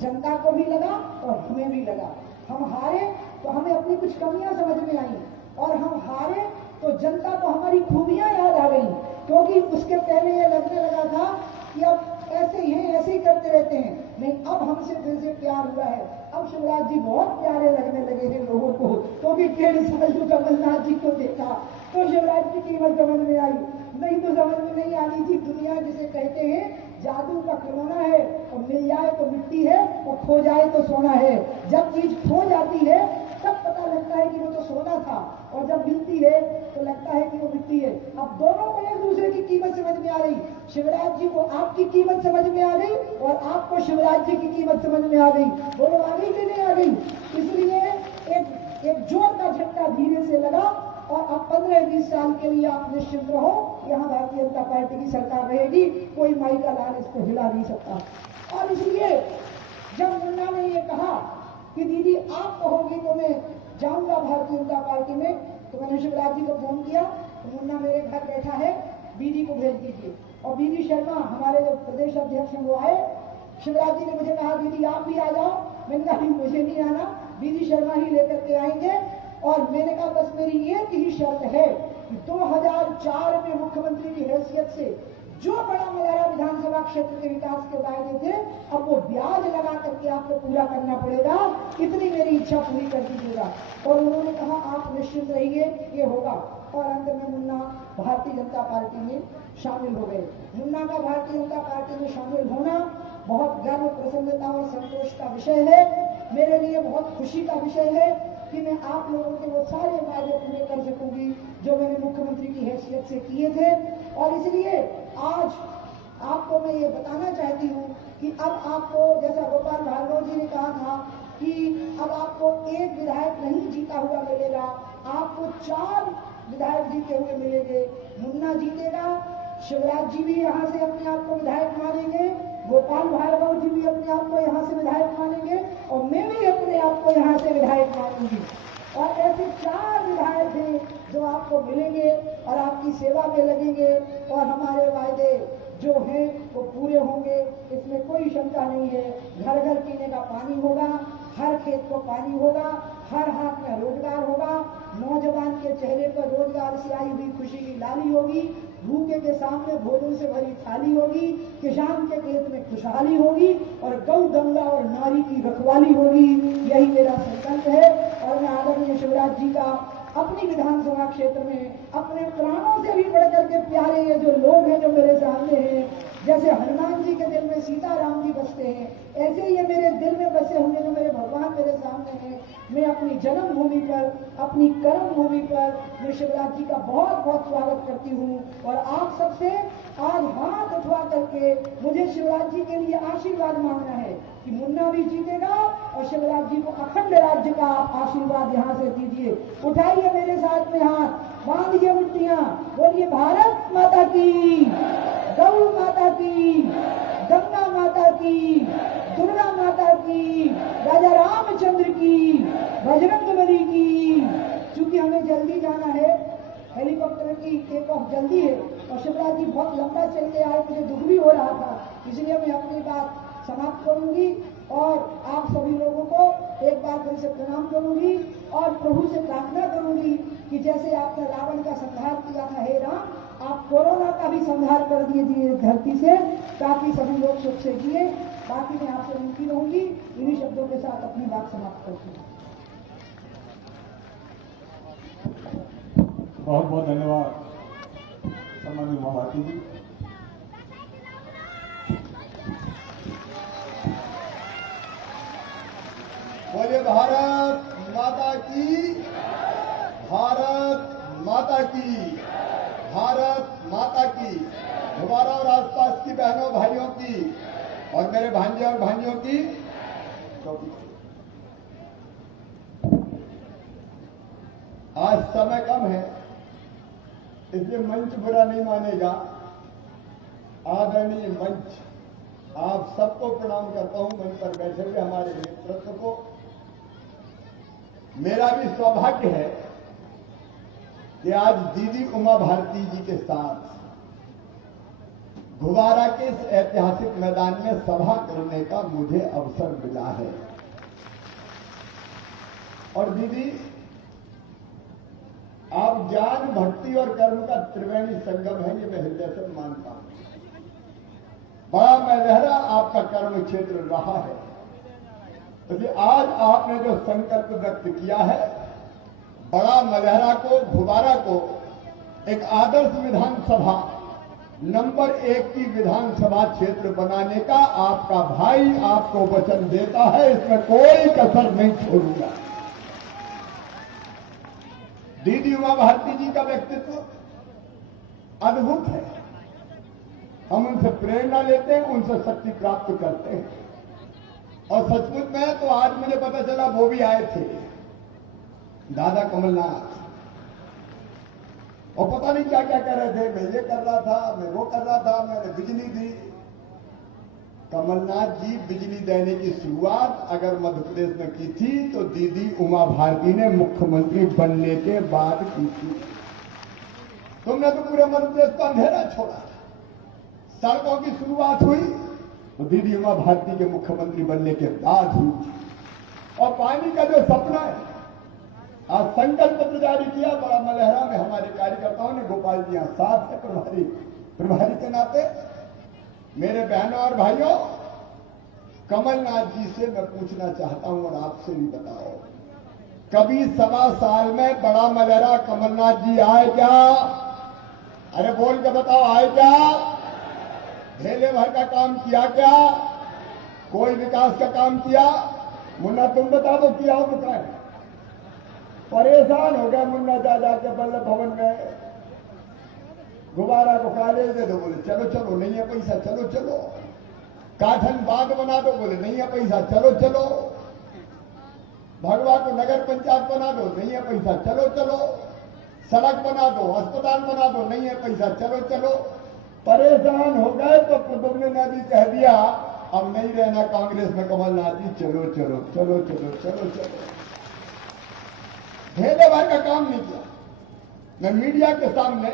जनता को भी लगा और हमें भी लगा। हम हारे तो हमें अपनी कुछ कमियां समझ में आई, और हम हारे तो जनता को हमारी खूबियां याद आ गई, क्योंकि उसके पहले ये लगने लगा था कि अब ऐसे ही हैं, ऐसे ही करते रहते हैं। नहीं, अब हमसे दिल से प्यार हुआ है। अब शिवराज जी बहुत प्यारे लगने लगे हैं लोगों को, क्योंकि 1.5 साल जो कमलनाथ जी को देखा तो शिवराज की कीमत समझ में आई, नहीं तो समझ में नहीं आनी थी। दुनिया जिसे कहते हैं जादू का खिलौना है, और मिल जाए तो मिट्टी है और खो जाए तो सोना है। जब चीज खो जाती है तब पता लगता है कि वो तो सोना था, और जब मिलती है तो लगता है कि वो मिट्टी है। अब दोनों को एक दूसरे की कीमत समझ में आ रही, शिवराज जी को आपकी कीमत समझ में आ गई और आपको शिवराज जी की कीमत समझ में आ गई, दोनों आ गई कि नहीं आ गई। इसलिए एक जोर का झटका धीरे से लगा, और अब 15-20 साल के लिए आप निश्चिंत रहो, यहाँ भारतीय जनता पार्टी की सरकार रहेगी, कोई माई का लाल इसको हिला नहीं सकता। और इसलिए जब मुन्ना ने ये कहा कि दीदी आप कहोगी तो मैं जाऊंगा भारतीय जनता पार्टी में, तो मैंने शिवराज जी को फोन किया, तो मुन्ना मेरे घर बैठा है, बीडी को भेज दीजिए। और बीडी शर्मा हमारे जो प्रदेश अध्यक्ष हैं वो आए, शिवराज जी ने मुझे कहा दीदी आप भी आ जाओ, मैंने कहा मुझे नहीं आना, बीडी शर्मा ही लेकर के आएंगे। और मैंने कहा बस मेरी एक ही शर्त है कि 2004 में मुख्यमंत्री की हैसियत से जो बड़ा मलारा विधानसभा क्षेत्र के विकास के वायदे थे, अब वो ब्याज लगा करके आपको पूरा करना पड़ेगा, इतनी मेरी इच्छा पूरी कर दीजिएगा। और उन्होंने कहा आप निश्चिंत रहिए, ये होगा। और अंत में मुन्ना भारतीय जनता पार्टी में शामिल हो गए। मुन्ना का भारतीय जनता पार्टी में शामिल होना बहुत गर्व, प्रसन्नता और संतोष का विषय है। मेरे लिए बहुत खुशी का विषय है कि मैं आप लोगों के वो सारे वायदे पूरे कर सकूंगी जो मैंने मुख्यमंत्री की हैसियत से किए थे। और इसलिए आज आपको मैं ये बताना चाहती हूँ कि अब आपको, जैसा गोपाल भार्गव जी ने कहा था कि अब आपको एक विधायक नहीं जीता हुआ मिलेगा, आपको 4 विधायक जीते हुए मिलेंगे। मुन्ना जीतेगा, शिवराज जी भी यहाँ से अपने आप को विधायक मानेंगे, गोपाल भार्गव जी भी अपने आप को यहाँ से विधायक मानेंगे, और मैं भी अपने आप को यहाँ से विधायक मानूंगी। और ऐसे 4 विधायक हैं जो आपको मिलेंगे और आपकी सेवा में लगेंगे, और हमारे वायदे जो हैं वो पूरे होंगे, इसमें कोई शंका नहीं है। घर घर पीने का पानी होगा, हर खेत को पानी होगा, हर हाथ में रोजगार होगा, नौजवान के चेहरे पर रोजगार से आई हुई खुशी की लाली होगी, भूखे के सामने भोजन से भरी थाली होगी, किसान के खेत में खुशहाली होगी और गौ गंगा और नारी की रखवाली होगी। यही मेरा संकल्प है और मैं आदरणीय शिवराज जी का अपनी विधानसभा क्षेत्र में अपने प्राणों से भी बढ़कर के प्यारे ये जो लोग हैं जो मेरे सामने हैं, जैसे हनुमान जी के दिल में सीताराम जी बसते हैं, ऐसे ये मेरे दिल में बसे हुए जो मेरे भगवान मेरे सामने हैं। मैं अपनी जन्मभूमि पर, अपनी कर्म भूमि पर मैं शिवराज जी का बहुत बहुत स्वागत करती हूँ और आप सबसे आज हाथ उठवा करके मुझे शिवराज जी के लिए आशीर्वाद मांगना है कि मुन्ना भी जीतेगा और शिवराज जी को अखंड राज्य का आप आशीर्वाद यहाँ से दीजिए। उठाइए मेरे साथ में हाथ, बांधिए मुट्ठियां, बोलिए भारत माता की, गौ माता की, गंगा माता की, दुर्गा माता की, राजा रामचंद्र की, बजरंग बली की। चूंकि हमें जल्दी जाना है, हेलीकॉप्टर की टेक ऑफ जल्दी है और शिवराज जी बहुत लंबा चल के आए, मुझे दुख भी हो रहा था, इसलिए मैं अपनी बात समाप्त करूंगी और आप सभी लोगों को एक बार फिर से प्रणाम करूंगी और प्रभु से प्रार्थना करूंगी कि जैसे आपने रावण का संहार किया था, हे राम, आप कोरोना का भी संहार कर दीजिए धरती से, ताकि सभी लोग सुख से जिए। बाकी मैं आपसे विनती रहूंगी, इन्हीं शब्दों के साथ अपनी बात समाप्त करती हूँ। बहुत बहुत धन्यवाद सम्माननीय महाभारती जी। बोले भारत माता की, भारत माता की, भारत माता की। हमारा और आसपास की बहनों भाइयों की और मेरे भांजे और भांजियों की आज समय कम है, इसलिए मंच बुरा नहीं मानेगा। आदरणीय मंच, आप सबको प्रणाम करता हूं, मंच पर बैठे हुए हमारे नेतृत्व को। मेरा भी सौभाग्य है कि आज दीदी उमा भारती जी के साथ गुब्बारा के इस ऐतिहासिक मैदान में सभा करने का मुझे अवसर मिला है। और दीदी, आप ज्ञान, भक्ति और कर्म का त्रिवेणी संगम है, ये मैं हृदय से मानता हूं। बड़ा महलहरा आपका कर्म क्षेत्र रहा है, इसलिए आज आपने जो संकल्प व्यक्त किया है, बड़ा मलहरा को, गुब्बारा को एक आदर्श विधानसभा नंबर 1 की विधानसभा क्षेत्र बनाने का आपका भाई आपको वचन देता है, इसमें कोई कसर नहीं छोड़ूंगा। दीदी उमा भारती जी का व्यक्तित्व अद्भुत है, हम उनसे प्रेरणा लेते हैं, उनसे शक्ति प्राप्त करते हैं। और सचमुच में तो आज मुझे पता चला वो भी आए थे, दादा कमलनाथ, और पता नहीं क्या क्या कर रहे थे। मैं ये कर रहा था, मैं वो कर रहा था, मैंने बिजली दी। कमलनाथ जी बिजली देने की शुरुआत अगर मध्य प्रदेश में की थी तो दीदी उमा भारती ने मुख्यमंत्री बनने के बाद की थी। तुमने तो पूरे मध्य प्रदेश को अंधेरा छोड़ा। सड़कों की शुरुआत हुई तो दीदी उमा भारती के मुख्यमंत्री बनने के बाद हुई। और पानी का जो सपना है, आज संकल्प पत्र जारी किया बड़ा मलहरा में हमारे कार्यकर्ताओं ने। गोपाल जी यहां साथ है प्रभारी के नाते। मेरे बहनों और भाइयों, कमलनाथ जी से मैं पूछना चाहता हूं और आपसे भी बताओ, कभी 1.25 साल में बड़ा मलहरा कमलनाथ जी आए क्या? अरे बोल के बताओ, आए क्या? ढेले भर का काम किया क्या? कोई विकास का काम किया? मुन्ना तुम बता दो, किया हो बताए। परेशान हो गया मुन्ना जा जाके बल्लभ भवन में, गुब्बारा को कॉलेज दे दो, बोले चलो चलो, नहीं है पैसा, चलो चलो। काठन बांध बना दो, बोले नहीं है पैसा, चलो चलो। भगवा को नगर पंचायत बना दो, नहीं है पैसा, चलो चलो। सड़क बना दो, अस्पताल बना दो, नहीं है पैसा, चलो चलो। परेशान हो गए तो प्रद्युम्न ने भी कह दिया अब नहीं रहना कांग्रेस में कमलनाथ जी, चलो चलो चलो चलो चलो चलो। ढेले भर का काम नहीं किया। मैं मीडिया के सामने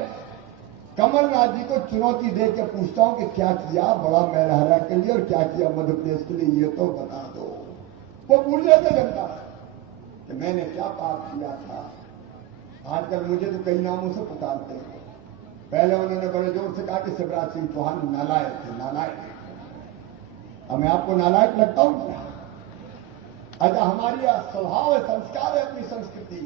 कमलनाथ जी को चुनौती दे के पूछता हूं कि क्या किया बड़ा मलहरा के लिए और क्या किया मध्य प्रदेश के लिए, ये तो बता दो। वो पूछ रहे थे जनता कि मैंने क्या पाप किया था, आजकल मुझे तो कई नामों से पुकारते हैं। पहले उन्होंने बड़े जोर से कहा कि शिवराज सिंह चौहान नालायक थे, नालायक। अब मैं आपको नालायक लगता हूं क्या? अच्छा, हमारी स्वभाव है, संस्कार है, अपनी संस्कृति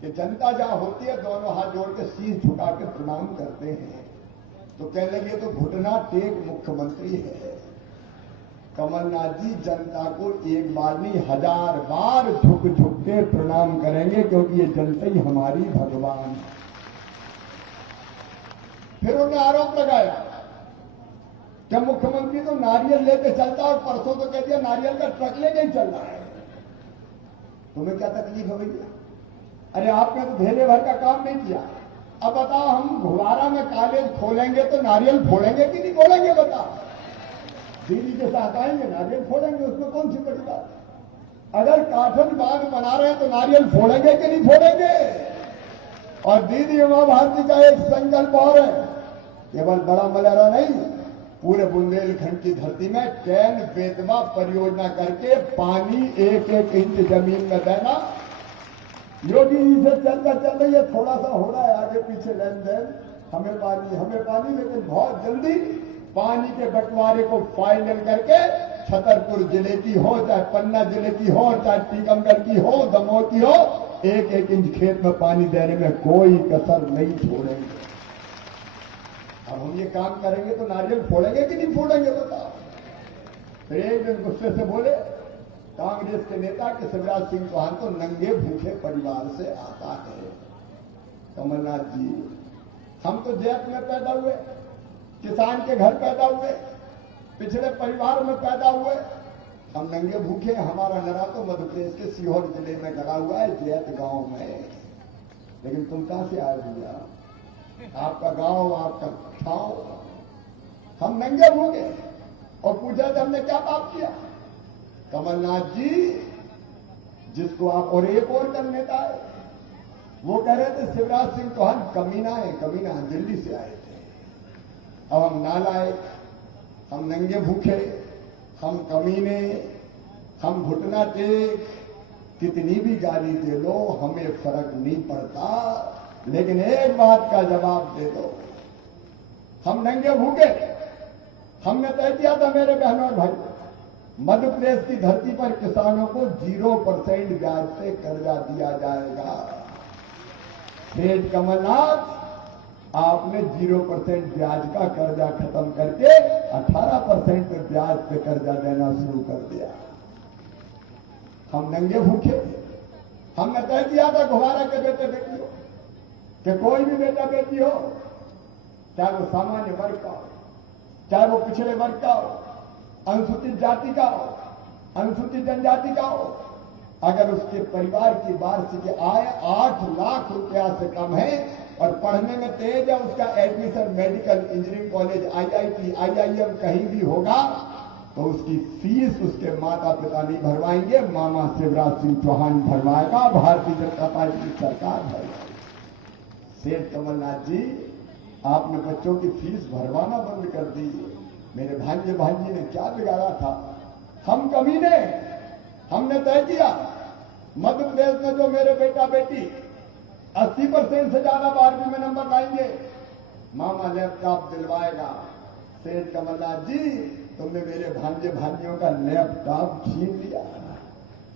कि जनता जहां होती है दोनों हाथ जोड़ के शीश झुका के प्रणाम करते हैं। तो कहने लगे तो घुटना टेक मुख्यमंत्री है। कमलनाथ जी जनता को एक बार नहीं 1000 बार झुक झुक के प्रणाम करेंगे, क्योंकि ये जनता ही हमारी भगवान है। फिर उन्होंने आरोप लगाया कि मुख्यमंत्री तो नारियल लेके चलता और परसों तो कह दिया नारियल का ट्रक लेके ही चल रहा है। तुम्हें क्या तकलीफ है भैया? अरे आपने तो धेले भर का काम नहीं किया। अब बताओ, हम घुवारा में कॉलेज खोलेंगे तो नारियल फोड़ेंगे कि नहीं फोड़ेंगे? बताओ, दीदी के साथ आएंगे नारियल फोड़ेंगे, उसमें कौन सी बड़ी बात? अगर काठन बाग बना रहे हैं तो नारियल फोड़ेंगे कि नहीं फोड़ेंगे? और दीदी उमा भारती का एक संकल्प और है, केवल बड़ा मलहरा नहीं, पूरे बुंदेलखंड की धरती में कैन बेतवा परियोजना करके पानी 1-1 इंच जमीन में देना। योगी जी से चल रही है, थोड़ा सा हो रहा है आगे पीछे लेन देन, हमें पानी, लेकिन बहुत जल्दी पानी के बंटवारे को फाइनल करके छतरपुर जिले की हो, चाहे पन्ना जिले की हो, चाहे टीकमगढ़ की हो, दमोह की हो, 1-1 इंच खेत में पानी देने में कोई कसर नहीं छोड़ेंगे। अब हम ये काम करेंगे तो नारियल फोड़ेंगे कि नहीं फोड़ेंगे? बताओ। फिर एक दिन गुस्से से बोले कांग्रेस के नेता कि शिवराज सिंह चौहान तो नंगे भूखे परिवार से आता है। कमलनाथ जी, हम तो जैत में पैदा हुए, किसान के घर पैदा हुए, पिछड़े परिवार में पैदा हुए, हम नंगे भूखे। हमारा नरा तो मध्य प्रदेश के सीहोर जिले में गड़ा हुआ है, जैत गांव में। लेकिन तुम कहां से आए भैया? आपका गांव, आपका ठाव, हम नंगे भूखे। और पूछा था हमने क्या पाप किया? कमलनाथ जी, जिसको आप, और एक और कल नेता है, वो कह रहे थे शिवराज सिंह चौहान कमीना है, कमीना, दिल्ली से आए थे। अब हम नालायक, हम नंगे भूखे, हम कमीने, हम घुटना टेक, कितनी भी गाली दे लो हमें फर्क नहीं पड़ता, लेकिन एक बात का जवाब दे दो, हम नंगे भूखे। हमने तय किया था मेरे बहनों और भाई, मध्य प्रदेश की धरती पर किसानों को 0% ब्याज पे कर्जा दिया जाएगा। सेठ कमलनाथ, आपने 0% ब्याज का कर्जा खत्म करके 18% पे ब्याज पे कर्जा देना शुरू कर दिया। हम नंगे भूखे। हमने तय किया था घुवारा के बेटे बेटी हो, कि कोई भी बेटा बेटी हो, चाहे वो सामान्य वर्ग का हो, चाहे वो पिछड़े वर्ग का हो, अनुसूचित जाति का हो, अनुसूचित जनजाति का हो, अगर उसके परिवार की वार्षिक आय 8 लाख रुपया से कम है और पढ़ने में तेज है, उसका admission medical, engineering college, IIT, IIM कहीं भी होगा, तो उसकी फीस उसके माता पिता नहीं भरवाएंगे, मामा शिवराज सिंह चौहान भरवाएगा, भारतीय जनता पार्टी की सरकार भरवाएगी। सेठ कमलनाथ जी, आपने बच्चों की फीस भरवाना बंद कर दी। मेरे भांजी ने क्या बिगाड़ा था? हम कमीने, हमने तय किया मध्य प्रदेश में जो मेरे बेटा बेटी 80% से ज्यादा 12वीं में नंबर लाएंगे, मामा लैपटॉप दिलवाएगा। सेठ कमलनाथ जी, तुमने मेरे भांजियों का लैपटॉप छीन लिया।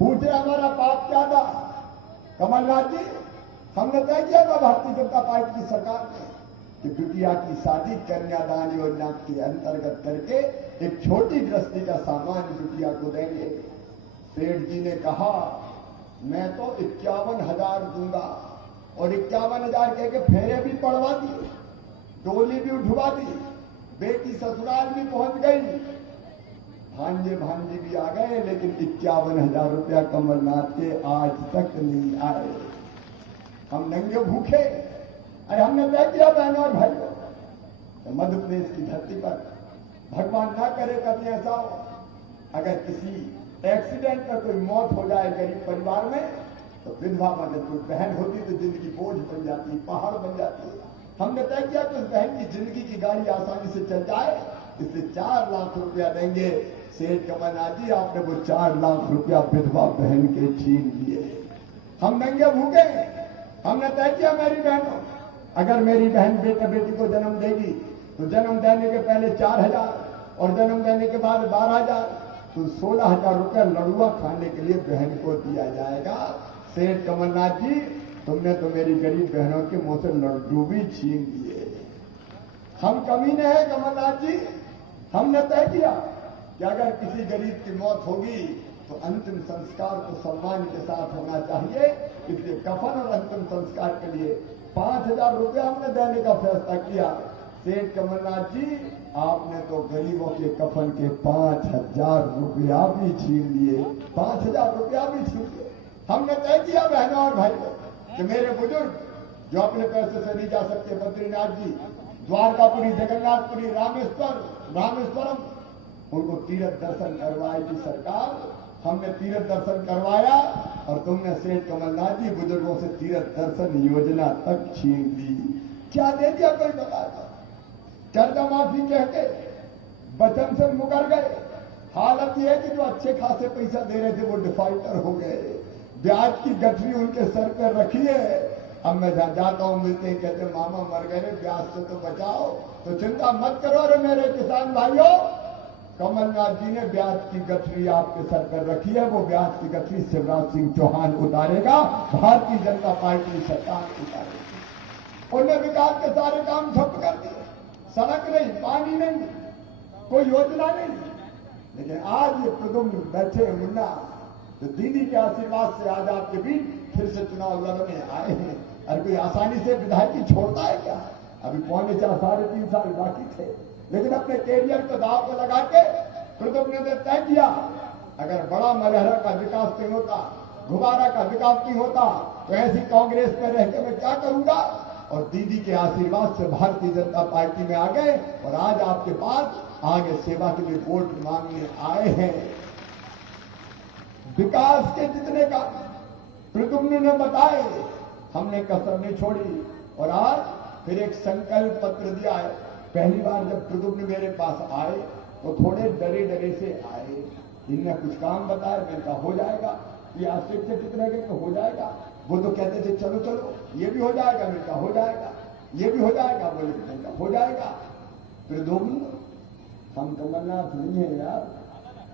पूछे हमारा पाप क्या था? कमलनाथ जी, हमने तय किया था भारतीय जनता पार्टी की सरकार ने कि बिटिया की शादी कन्यादान योजना के अंतर्गत करके एक छोटी गृहस्थी का सामान बिटिया को देंगे। सेठ जी ने कहा मैं तो 51,000 दूंगा, और 51,000 कह के फेरे भी पड़वा दिए, डोली भी उठवा दी, बेटी ससुराल भी पहुंच गई, भांजी भी आ गए, लेकिन 51,000 रुपया कमलनाथ के आज तक नहीं आए। हम नंगे भूखे। अरे हमने तय किया बहनों और भाइयों, तो मध्य प्रदेश की धरती पर भगवान ना करे कभी ऐसा हो, अगर किसी एक्सीडेंट में कोई मौत हो जाए गरीब परिवार में, तो विधवा अगर कोई बहन होती तो जिंदगी बोझ बन जाती, पहाड़ बन जाती। हमने तय किया कि उस बहन की जिंदगी की गाड़ी आसानी से चल जाए, इसलिए 4 लाख रुपया देंगे। सेठ कमलनाथ जी, आपने वो 4 लाख रुपया विधवा बहन के छीन लिए। हम नंगे भूखे। हमने तय किया मेरी बहनों, अगर मेरी बहन बेटा बेटी को जन्म देगी तो जन्म देने के पहले 4,000 और जन्म देने के बाद 12,000, तो 16,000 रुपया लड़ुआ खाने के लिए बहन को दिया जाएगा। सेठ कमलनाथ जी, तुमने तो मेरी गरीब बहनों के मुंह से लड्डू भी छीन लिए। हम कमीने हैं कमलनाथ जी, हमने तय किया कि अगर किसी गरीब की मौत होगी तो अंतिम संस्कार तो सम्मान के साथ होना चाहिए। इसलिए कफन और अंतिम संस्कार के लिए 5,000 रुपया हमने देने का फैसला किया। सेठ कमलनाथ जी, आपने तो गरीबों के कफन के 5,000 रुपया भी छीन लिए, 5,000 रुपया भी छीन लिए। हमने तय किया बहनों और भाइयों कि मेरे बुजुर्ग जो अपने पैसे से नहीं जा सकते, बद्रीनाथ जी, द्वारकापुरी, जगन्नाथपुरी, रामेश्वरम, उनको तीर्थ दर्शन करवाएगी सरकार। हमने तीर्थ दर्शन करवाया और तुमने सेठ कमलनाथ जी बुजुर्गों से तीर्थ दर्शन योजना तक छीन ली। क्या दे दिया कोई बताता? कर्जा माफी कह के वचन से मुकर गए। हालत यह है कि जो अच्छे खासे पैसा दे रहे थे वो डिफॉल्टर हो गए, ब्याज की गठरी उनके सर पर रखी है। अब मैं जाता हूं, मिलते हैं, कहते मामा मर गए, ब्याज से तो बचाओ। तो चिंता मत करो रे मेरे किसान भाइयों, कमलनाथ जी ने ब्याज की गठरी आपके सर पर रखी है। वो ब्याज की गठरी शिवराज सिंह चौहान उतारेगा, भारतीय जनता पार्टी सरकार उतारेगी। उन्होंने विकास के सारे काम ठप कर दिए, सड़क नहीं, पानी नहीं, कोई योजना नहीं। लेकिन आज ये प्रदुम्न बैठे मुन्ना तो दीदी के आशीर्वाद से आज आपके बीच फिर से चुनाव लड़ने आए हैं। अरे कोई आसानी से विधायकी छोड़ता है क्या? अभी 3.5 साल बाकी थे, लेकिन अपने कैरियर को दाव को लगा के प्रदुम्न ने तय किया, अगर बड़ा मलहरा का विकास नहीं होता, घुबारा का विकास नहीं होता, तो ऐसी कांग्रेस में रह के मैं क्या करूंगा। और दीदी के आशीर्वाद से भारतीय जनता पार्टी में आ गए और आज आपके पास आगे सेवा के लिए वोट मांगने आए हैं। विकास के जितने का प्रदुम्न ने बताए, हमने कसर नहीं छोड़ी और आज फिर एक संकल्प पत्र दिया है। पहली बार जब प्रदुम्न मेरे पास आए तो थोड़े डरे डरे से आए, इनने कुछ काम बताया, मैंने कहा हो जाएगा, ये आश्चर्य से कितने के हो जाएगा। वो तो कहते थे चलो चलो ये भी हो जाएगा, मैंने कहा हो जाएगा, ये भी हो जाएगा, बोले मैंने कहा हो जाएगा। प्रदुम्न, हम कमलनाथ नहीं है यार,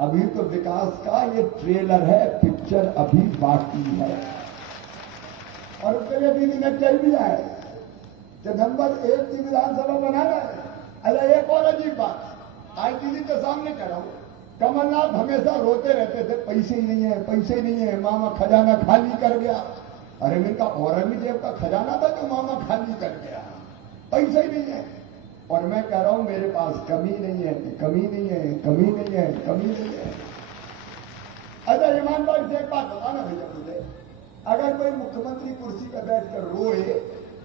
अभी तो विकास का ये ट्रेलर है, पिक्चर अभी बाकी है। और उसके लिए दीदी ने कह दिया है कि नंबर 1 की विधानसभा बनाना है। अरे एक और अजीब बात, आज दीदी के सामने कह रहा हूं, कमलनाथ हमेशा रोते रहते थे पैसे ही नहीं है, पैसे ही नहीं है, मामा खजाना खाली कर गया। अरे इनका औरंगजेब का खजाना था तो मामा खाली कर गया, पैसे ही नहीं है। और मैं कह रहा हूं मेरे पास कमी नहीं है, कमी नहीं है, कमी नहीं है, कमी नहीं है। अच्छा ईमानदारी से एक बात बताना भैया मुझे, अगर कोई मुख्यमंत्री कुर्सी पर बैठकर रोए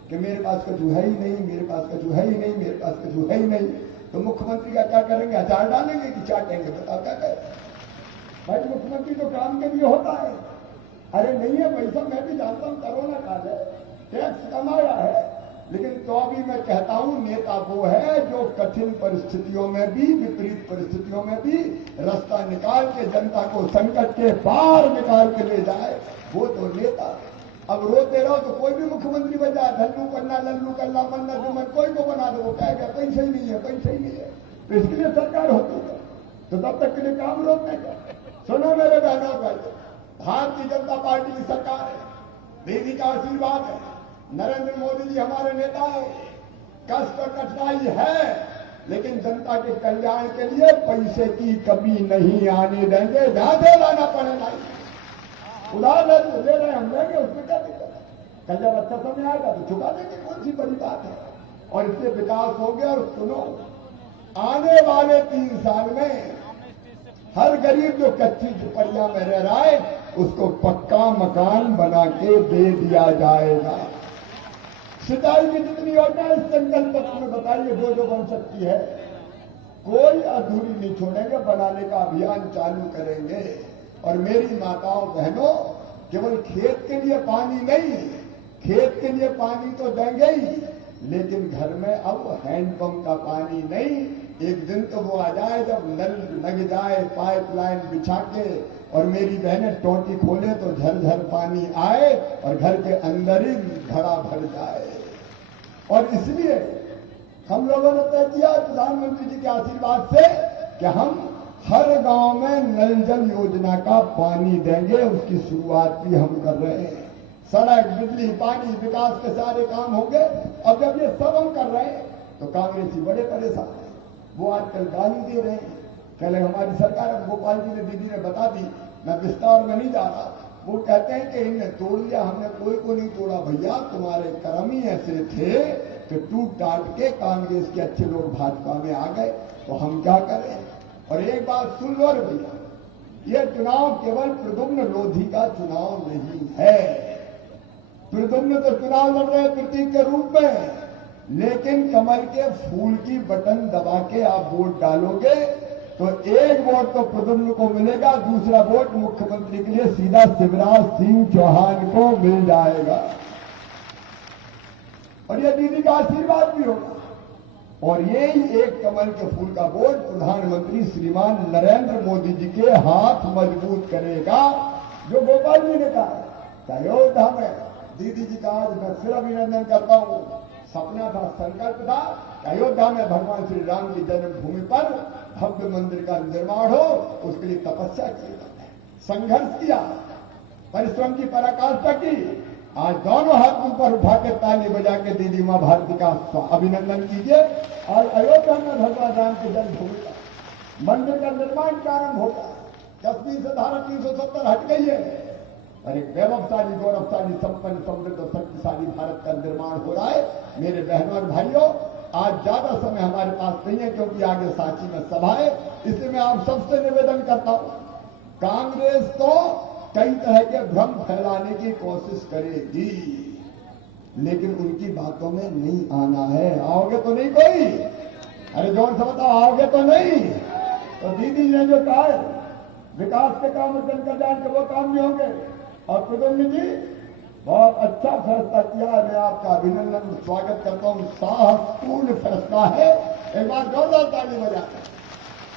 कि मेरे पास कछु है ही नहीं, मेरे पास कछु है ही नहीं, मेरे पास कछु है ही नहीं, तो मुख्यमंत्री का क्या करेंगे? अचार डालेंगे कि चाटेंगे? बताओ क्या करें भाई? मुख्यमंत्री तो काम के लिए होता है। अरे नहीं है पैसा, मैं भी जानता हूं, कोरोना काल है, टैक्स कमाया है, लेकिन तो अभी मैं कहता हूं नेता वो है जो कठिन परिस्थितियों में भी, विपरीत परिस्थितियों में भी रास्ता निकाल के जनता को संकट के पार निकाल के ले जाए, वो तो नेता। अब रोते रहो तो कोई भी मुख्यमंत्री बन जाए, धल्लू करना, लल्लू करना, मन्ना जुम्मन, कोई को बना दो, वो कहेगा पैसे ही नहीं है, पैसे ही नहीं है। तो इसके लिए सरकार होती है, तो तब तक के लिए काम रोकने का। सुनो मेरे बहनों भाई, भारतीय जनता पार्टी की सरकार है, दीदी का आशीर्वाद है, नरेंद्र मोदी जी हमारे नेता है। कष्ट और कठिनाई है, लेकिन जनता के कल्याण के लिए पैसे की कमी नहीं आने देंगे, जहां से लाना पड़ेगा। उधार ले रहे हम लेंगे, उसमें क्या दिक्कत है? कल जब अच्छा समय आएगा तो चुका देंगे, कौन सी बड़ी बात है। और इससे विकास हो गया। और सुनो, आने वाले 3 साल में हर गरीब जो कच्ची झुपड़ियां में रह रहा है उसको पक्का मकान बना के दे दिया जाएगा। सिंचाई की जितनी योजना इस संकल्प पत्र में बताइए जो बन सकती है, कोई अधूरी नहीं छोड़ेंगे, बनाने का अभियान चालू करेंगे। और मेरी माताओं बहनों, केवल खेत के लिए पानी नहीं, खेत के लिए पानी तो देंगे ही, लेकिन घर में अब हैंडपंप का पानी नहीं। एक दिन तो वो आ जाए जब नल लग जाए, पाइपलाइन बिछा के और मेरी बहनें टोटी खोले तो झरझर पानी आए और घर के अंदर ही घड़ा भर जाए। और इसलिए हम लोगों ने तय किया प्रधानमंत्री जी के आशीर्वाद से कि हम हर गांव में नल जल योजना का पानी देंगे। उसकी शुरुआत भी हम कर रहे हैं। सड़क, बिजली, पानी, विकास के सारे काम होंगे। अब जब ये सब हम कर रहे हैं तो कांग्रेसी बड़े परेशान हैं। वो आजकल गाली दे रहे हैं। कल हमारी सरकार, गोपाल जी ने, दीदी ने बता दी, मैं विस्तार में नहीं जा रहा। वो कहते हैं कि इन्हें तोड़ लिया, हमने कोई को नहीं तोड़ा भैया, तुम्हारे कर्म ही ऐसे थे कि टूट टाट के कांग्रेस के अच्छे लोग भाजपा में आ गए, तो हम क्या करें। और एक बात सुन लो रे भैया, ये चुनाव केवल प्रद्युम्न लोधी का चुनाव नहीं है। प्रद्युम्न तो चुनाव लड़ रहे प्रतीक के रूप में, लेकिन कमल के फूल की बटन दबा के आप वोट डालोगे तो एक वोट तो प्रद्युम्न को मिलेगा, दूसरा वोट मुख्यमंत्री के लिए सीधा शिवराज सिंह चौहान को मिल जाएगा। और ये दीदी का आशीर्वाद भी होगा। और यही एक कमल के फूल का वोट प्रधानमंत्री श्रीमान नरेंद्र मोदी जी के हाथ मजबूत करेगा। जो गोपाल जी ने कहा अयोध्या में, दीदी जी का आज मैं फिर अभिनंदन करता हूं। सपना था, संकल्प था कि अयोध्या में भगवान श्री राम की जन्मभूमि पर भव्य मंदिर का निर्माण हो। उसके लिए तपस्या की, संघर्ष किया, परिश्रम की पराकाष्ठा की। आज दोनों हाथ ऊपर उठा के ताली बजा के दीदी मां भारती का अभिनंदन कीजिए। और अयोध्या में भगवान राम की जन्मभूमि पर मंदिर का निर्माण प्रारंभ होगा। कश्मीर से धारा 370 हट गई है और एक वैभवशाली, गौरवशाली, संपन्न, समृद्ध, शक्तिशाली भारत का निर्माण हो रहा है। मेरे बहनों और भाइयों, आज ज्यादा समय हमारे पास नहीं है क्योंकि आगे सांची में सभा है। इसलिए मैं आप सबसे निवेदन करता हूं, कांग्रेस तो कई तरह के भ्रम फैलाने की कोशिश करेगी, लेकिन उनकी बातों में नहीं आना है। आओगे तो नहीं कोई? अरे जोर से बताओ, आओगे तो नहीं? तो दीदी ने जो कहा है विकास के काम जन कल्याण के, वो काम नहीं होंगे। और प्रधानमंत्री जी बहुत अच्छा फैसला किया है, मैं आपका अभिनंदन स्वागत करता हूं। साहसपूर्ण फैसला है। एक बार जोरदार ताली बजाते,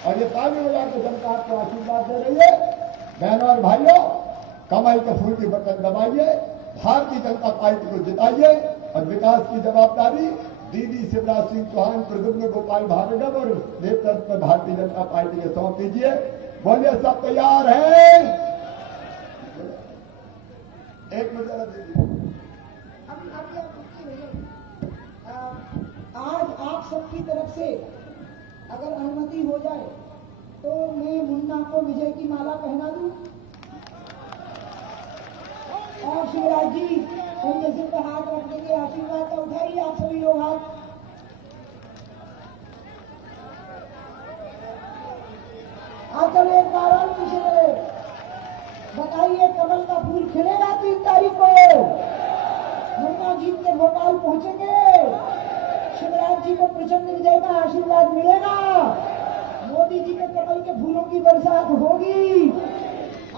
और ये ताली बजा के जनता आपको आशीर्वाद दे रही है। बहनों और भाइयों, कमल के फूल की बटन दबाइए, भारतीय जनता पार्टी को जिताइए और विकास की जवाबदारी दीदी शिवराज सिंह चौहान, प्रद्युम्न गोपाल भार्गव और नेतृत्व भारतीय जनता पार्टी के सौंप दीजिए। बोलिए, सब तैयार हैं? एक मिनट जरा दीजिए। आज आप सबकी तरफ से अगर अनुमति हो जाए तो मैं मुन्ना को विजय की माला पहना दूं और शिवराज जी उनके सिर पर हाथ रखने के आशीर्वाद का उठाइए आप सभी लोग हाथ। आप चलो एक बार और पीछे चले, बताइए कमल का फूल खिलेगा 3 तारीख को? मुन्ना जीत के भोपाल पहुंचेंगे, शिवराज जी को प्रचंड विजय का आशीर्वाद मिलेगा, मोदी जी के कमल के फूलों की बरसात होगी।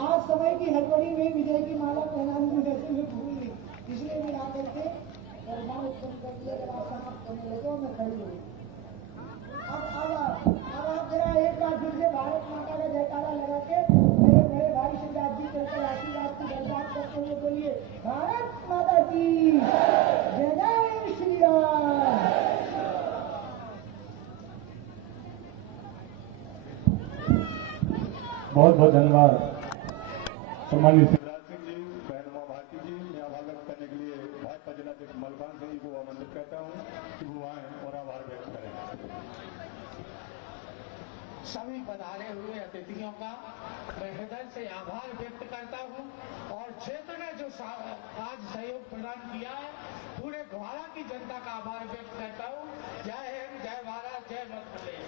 आज समय की हड़बड़ी में विजय की माला पहनाने में वैसे भी भूल गई, इसलिए मैं आकर के दरबार उत्पन्न कर दिया। जब आप समाप्त करने लगे मैं खड़ी हुई। अब आप जरा एक बार फिर से भारत माता का जयकारा लगा के मेरे बड़े भाई शिवराज जी के आशीर्वाद की बरसात करते हुए बोलिए, भारत माता की जय, जय श्री राम। बहुत बहुत धन्यवाद सम्मानित शिवराज सिंह जी, बहन उमा भारती जी। मैं आभार व्यक्त करने के लिए भाजपा जिलाध्यक्ष मलकान सिंह जी को आमंत्रित करता हूं कि वो आए और आभार व्यक्त करें। सभी पधारे हुए अतिथियों का मैं हृदय से आभार व्यक्त करता हूं और क्षेत्र ने जो आज सहयोग प्रदान किया है, पूरे ग्वाड़ा की जनता का आभार व्यक्त करता हूं। जय हिंद, जय भारत, जय मध्य प्रदेश।